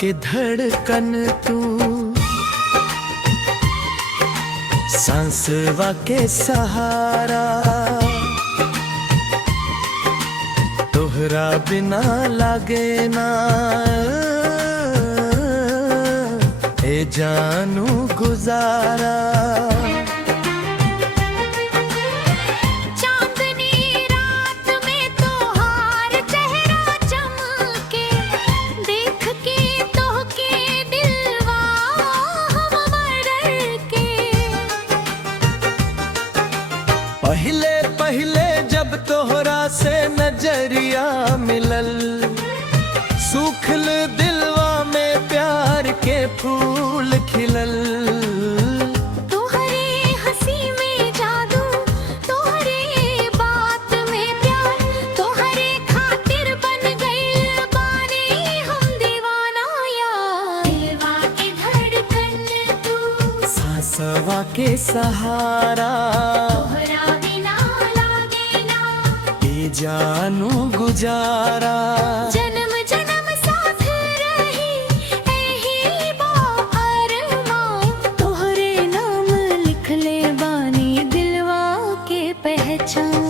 के धड़कन तू, सांसवा के सहारा, तोहरा बिना लागे ना ए जानू गुजारा। पहले पहले जब तोहरा से नजरिया मिलल, सूखल दिलवा में प्यार के फूल खिलल। तोहरे हंसी में जादू, तोहरे बात में प्यार, तोहरे खातिर बन गइल बानी हम दीवाना यार। दिलवा के धड़कन तू, सांसवा के सहारा, जानू गुजारा। जन्म जन्म साथ रही एही बा अरमान, तोहरे नाम लिख ले बानी दिलवा के पहचान।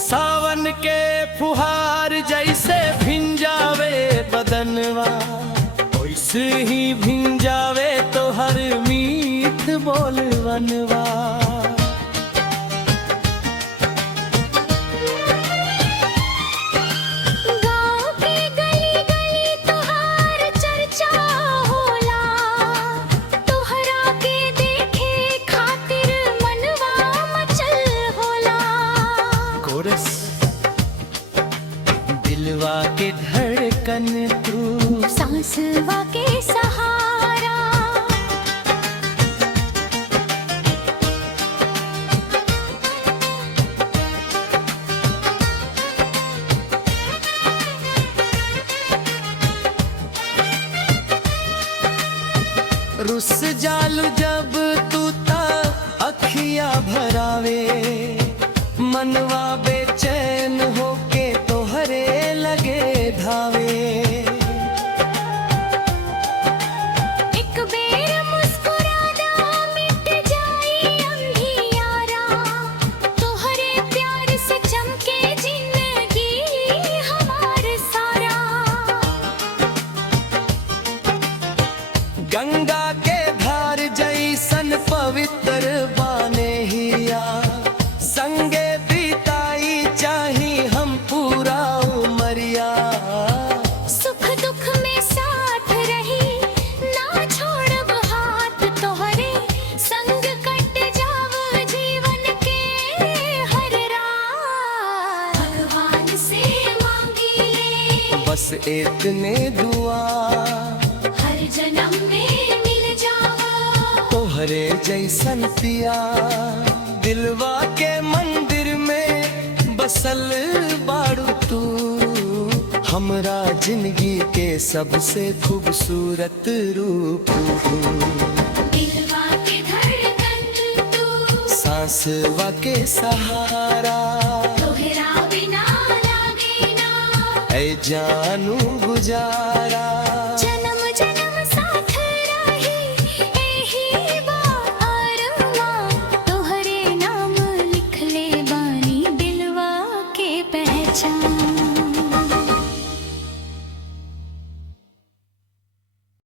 सावन के फुहार जैसे भिंजावे बदनवा, वैसे ही भिंजावे तो हर मीठ बोलवनवा। गाँव के गली गली तोहार चर्चा होला, तोहरा के देखे खातिर मनवा मचल होला। कोरस दिलवा के धड़कन तू, सांसवा के सहारा, रुस जालू जब तू ता अखिया भरावे, मनवा बेचैन होके तोहरे लगे धावे। एक बेर मुस्कुरा दा मिट जाई अंधियारा, तोहरे प्यार से चमके जिंदगी हमार सारा। गंगा के धार जैसन पवित्र बाने हिया, संगे बिताई चाही हम पूरा उमरिया। सुख दुख में साथ रही ना छोड़ब हाथ, तोहरे संग कट जाव जीवन के हर रात। भगवान से मांगी ले बस इतने दुआ, हर जन्म में मिल जावा तोहरे जैसन पिया। दिलवा के मंदिर में बसल बाड़ू तू, हमरा जिंदगी के सबसे खूबसूरत रूप। दिलवा के धड़कन तू, सांसवा के सहारा, तोहरा बिना लागे ना ऐ जानू गुजारा।